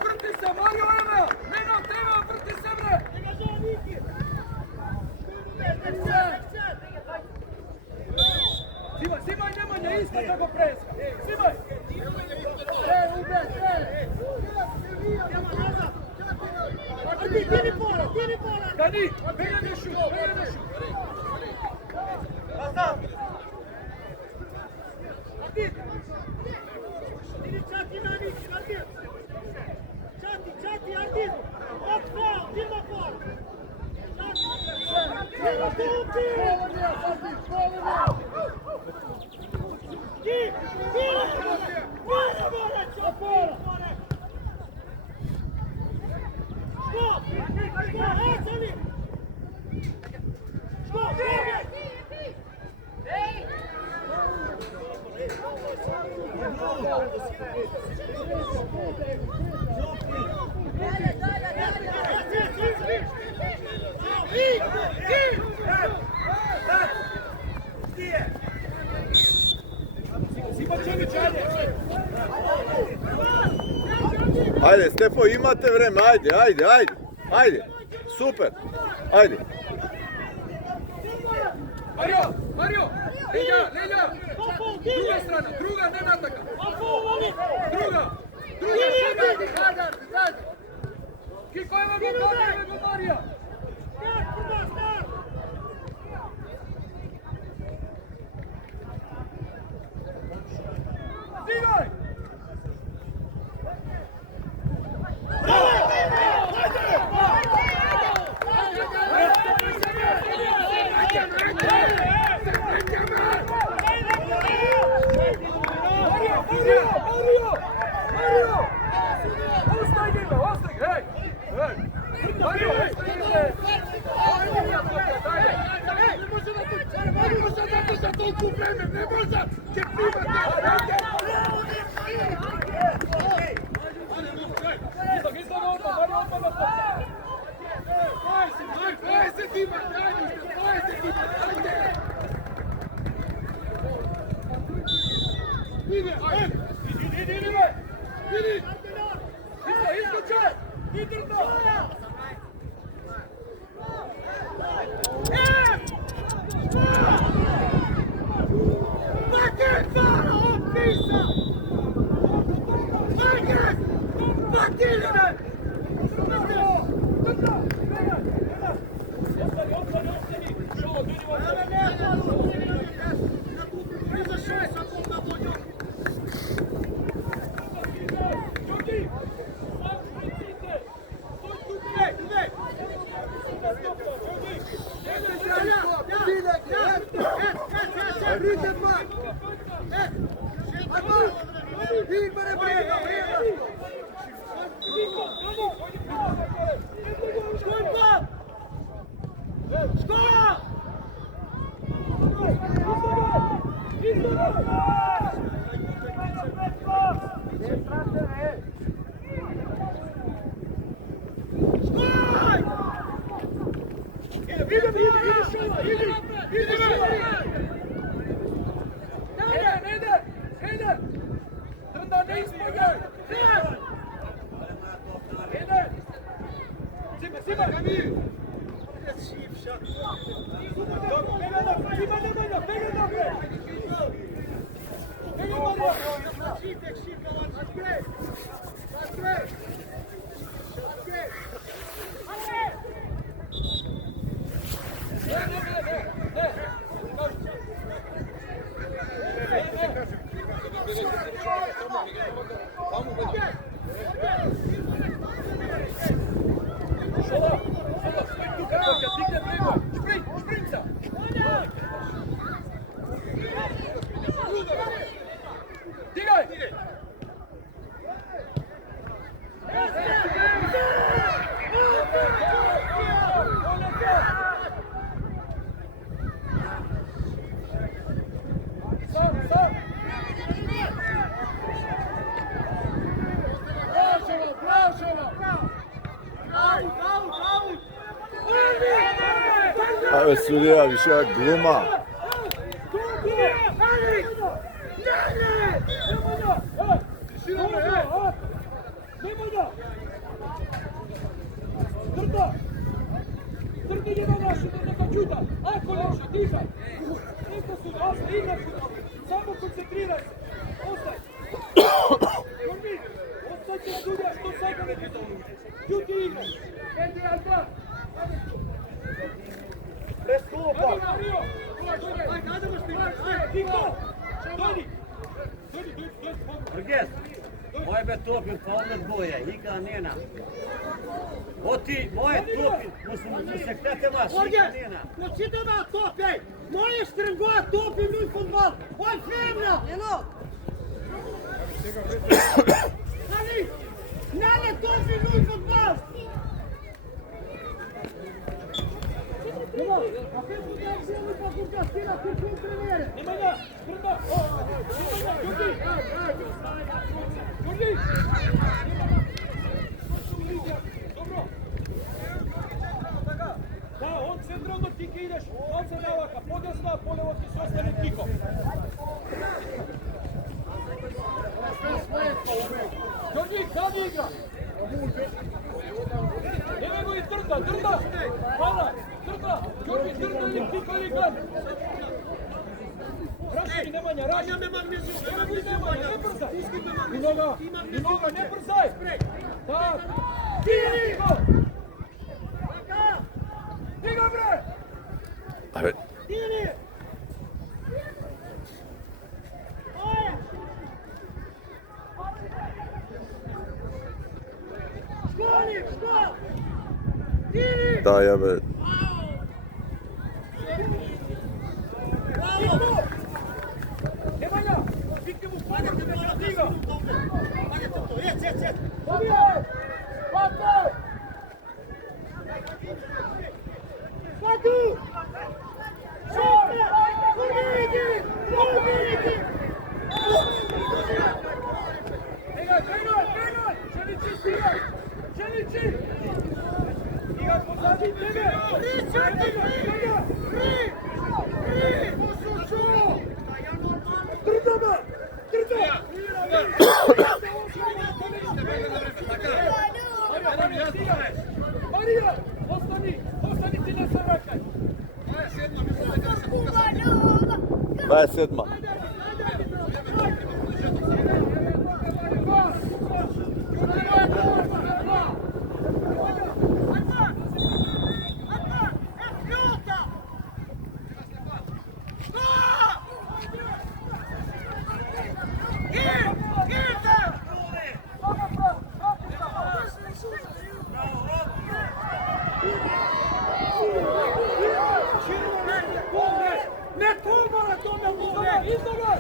Vrti se, Mario, Ena! Meno, tema, vrti se, bre! Simaj, Nemanja, isto kako preska! Simaj! Tiri pola! Dani, begaj na šut! Čati na Niki, Ardi! Čati, Ardi! Otfao, Dima Pol! Dima Tupi! Mora, Čopora! Stop! Hecali! Stop! Ajde, Stefo, imate vreme, ajde. Super, ajde. Mario! Lelja! Druga strana, druga, ne nataka! Druga, šuga! Kiko, evo go Marija! Stigaj! Mario! Ostaj njega, hej! Mario, ostaj njega! Ne može zato za toliko vreme, ne može! Će primati! Izlag odmah, Mario odmah na to! Iskučaj! Ajde sudija, više je gluma. Samo koncentriraj se. Ostaj. Ostaj će sudija što sada ne pitao. Ljuti igraj. Edi Alba. Prestupa. Brges, moj be topil pa odlet boje, igra njena. Oti, moje topil, mu se htete vas, igra njena. Počite da topi! Moje štrngova topi mi futbol! Oj, femna! Eno! Nani! Nane topi mi futbol! A pe su da vzeli pa kuka stina kuku trenere! Nemanja, Grba! Ljudi! Ljudi! Dobro! Da, on centralno ti ke ideš, on se navaka, podesna, polevo ti se ostane tiho. Đorđi, kad igra? Evo go i trda, trda! Hvala, trda! Đorđi, trda ili tiho igra! Raši mi Nemanja, raši! Evo i Nemanja, ne brzaj! I noga, ne brzaj! Tak! Tiho! Tiho, bre! Ajde. Tini! Školik, škol! Tini! Da, jebe. Nemanja, bitke mu padate da će tiga! Jec! Dobijaj! Pataj! Padu! Šutra! Pobjedi! Pobjedi! Pegaj! Čelići stigaj! Čelići! Stigaj pozadi tebe! Trda me! Trda! 27. Ne turma tome bude! Izdobaj!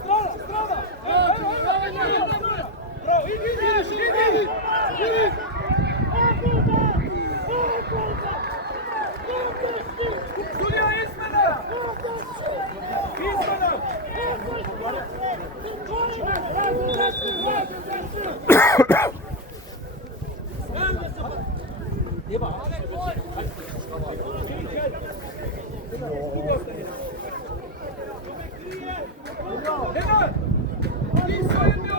Strava, strava! Bravo, idi! Sudija izmena! Nenad! Ti svojednio!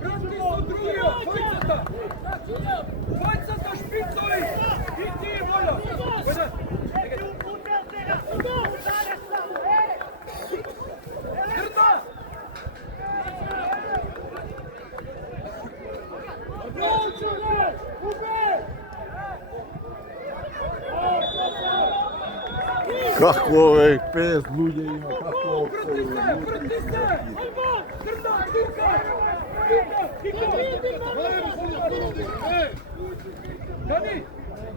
Vrati se drugio! Dvojcata špicovi! I ti volja! Grda! Kako ovih 5 ljudi ima, kako ovo Vrti se! Grda, Dani!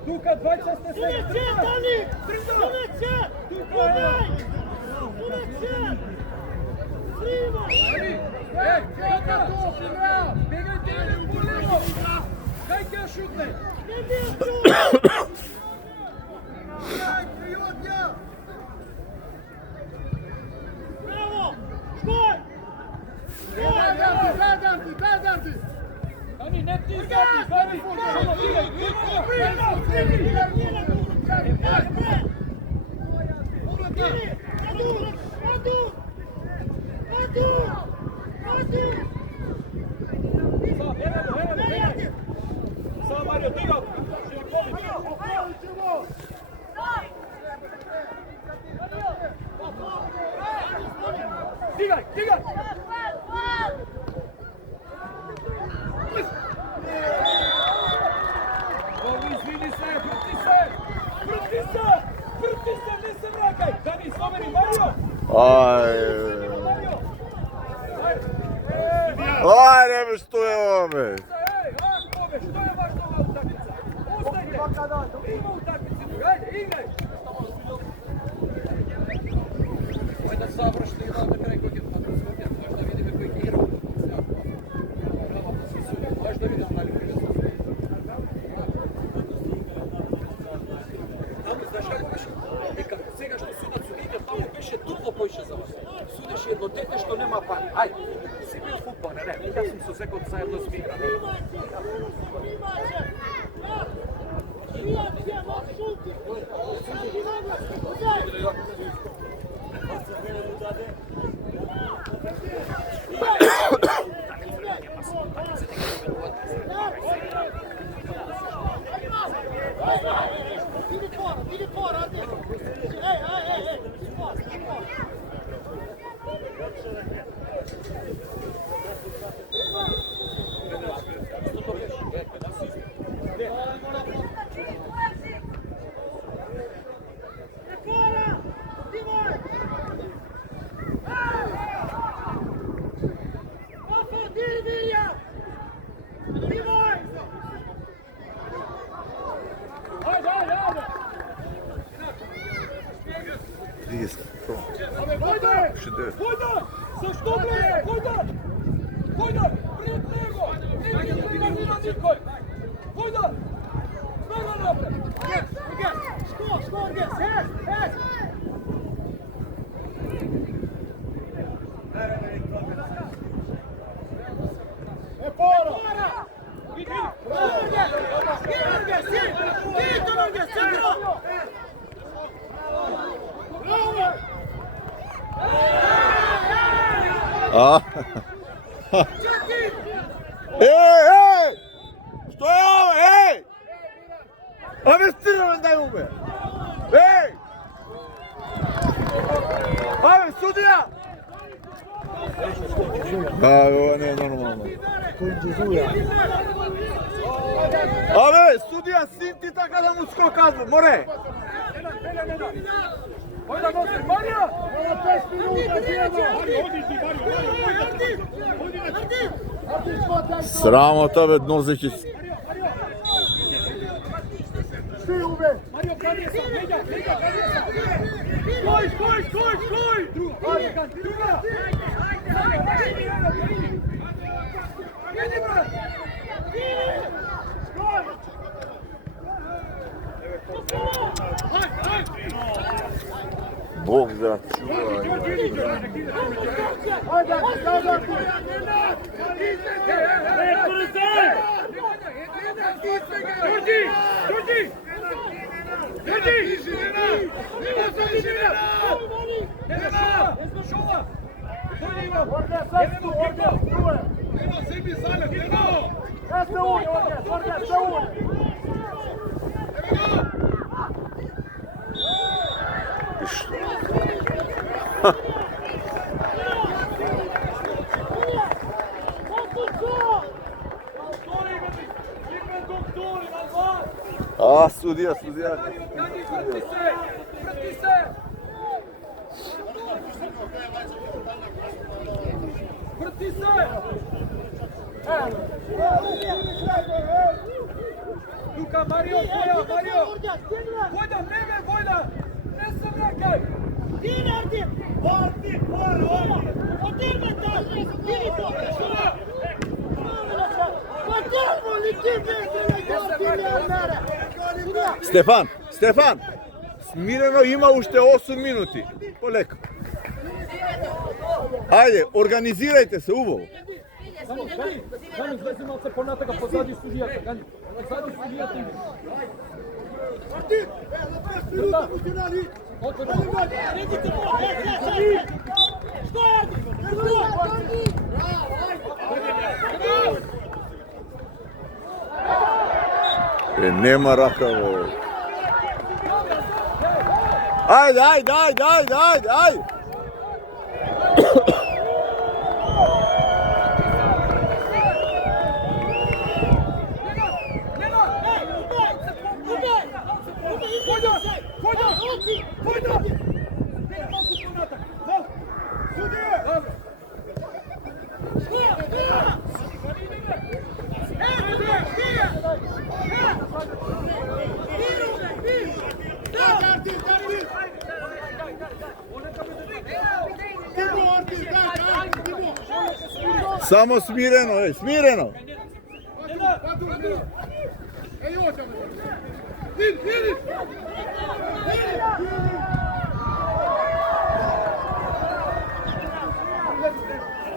Duka, dvajca ste se! Ej, Duka! Běgajte jeden po levo! Dajte a šutne! Dani, ne ti zati, Dani! Samo Mario, digao! Digaj, digaj! Izvini se, vrti se, ne se vrakaj! Dani, slomeni, Mario! Aj, nebe što je ovome! Ej, Akove, što je vaš nova utakmica? Ostajte! Ima utakmici, ajde, igraj! Ovo da završite i da kraj kod je Skopje, možda vidimo koji je igrao. Možda vidimo da li prije sve. Tamo, znaš kako biš? Neka, svega što sudac ide, tamo piše duplo poviše za vas. Sudeš jedno dete što nema pan. Ajde, si bio futbol, ne, ja sam se sekao zajedno s igra. Hojdan! Zašto bre? Hojdan! Hojdan! Pred nego! Nema nikoj! Hojdan! Smela napred! Skor, ges! Hes! Pora! Idi! Norges! Idi Norges! Centro! Ej! Što je ovo? Ej! Ove stirove daj ume! Ej! Ove, sudija! Da, ovo nije normalno. Ave, sudija, sin ti taka da mu skoka, more! Hojda nosi, Marija! Sramota ved Nozekić. Mario, kadije sam, Međa, kadije sam! Skoj! Druga! Jedi, brat! Bog da čuvaj. A, sudija. Vrti se! Luka, Mario! Vojda, Vojda! Ne sam nekaj! Ti naredi! Ovdje! Odrme taj! Vidi to! Pa tamo li ti Stefan! Smireno ima ušte 8 minuti. Poleko. Ajde, organizirajte se uvo. Gani, zlezi malce ponataka pozadi studijata, Gani. Pozadi studijata ide. Martin, na 5 minuta pusti na lik. Nema rakavo. Ajde. Samo smireno.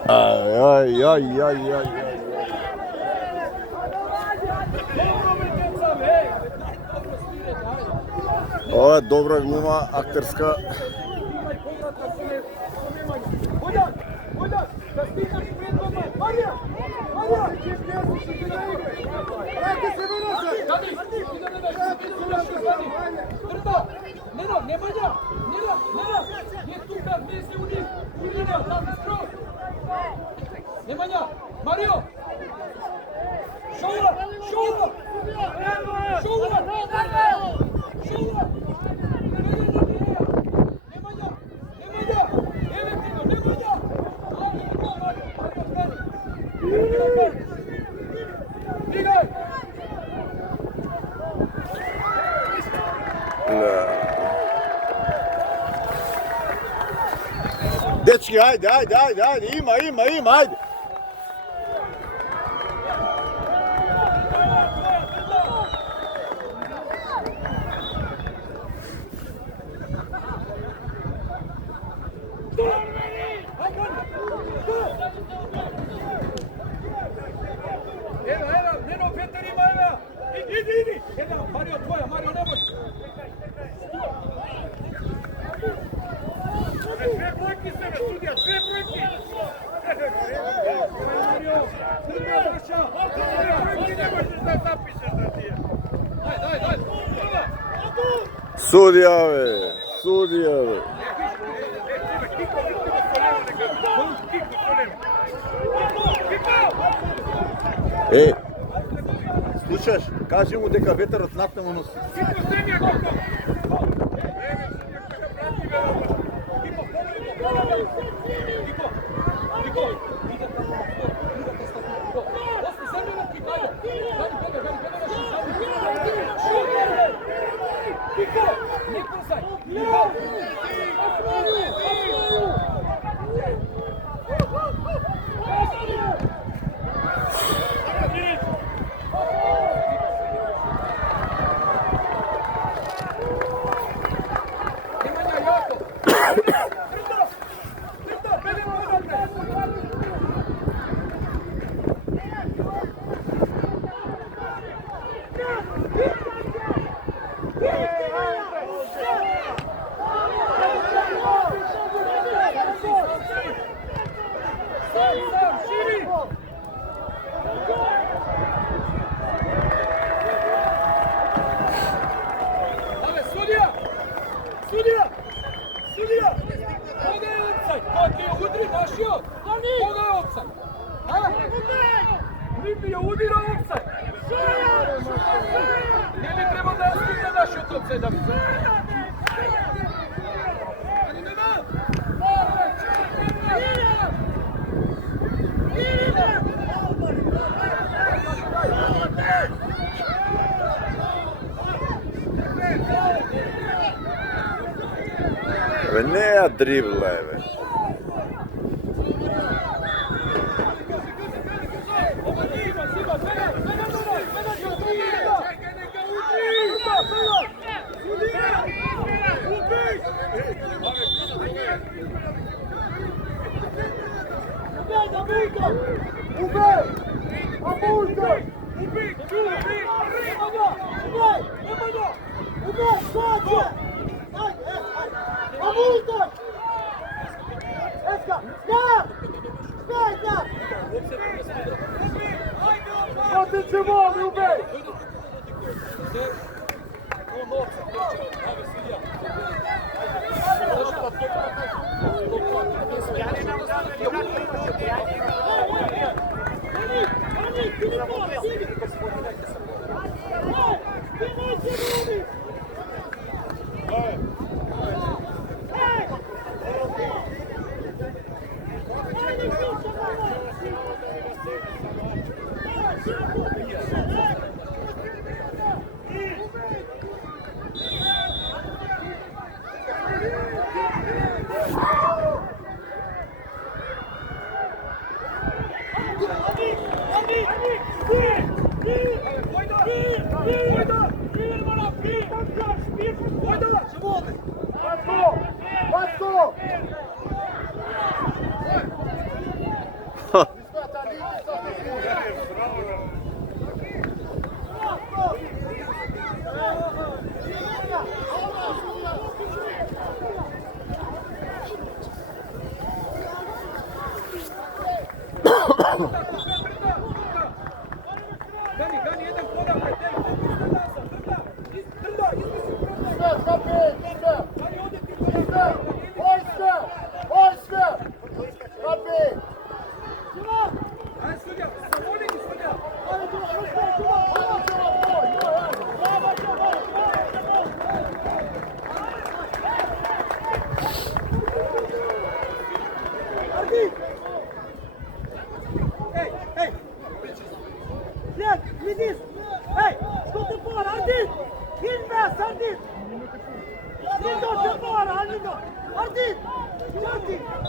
Aj. Ovo je dobra gluma, akterska. Vojda, da stigneš pred vama! Marija! Vrati se do nas! Brdo! Neno, Nemanja! Je tu kad misli u njih! Uljena, tamo skroz! Nemanja! Mario! Šoura! Nemanja! Digaj! Dečki, ajde, ima, ajde. Evo, Neno, Petar ima, evo! Idi! Evo, Mario, tvoja, Mario, ne može! Sve brojke se me studija, sve brojke! Mario, Srbija braća! Brojke ne možeš da zapišeš da ti je. Daj! Sudijave. Kiko, vidimo sa levo nekako. Kiko, Ej, slušaš, kaži mu дека ветерот натаму носи. Бе, не ја дрибла е, бе. Ardit!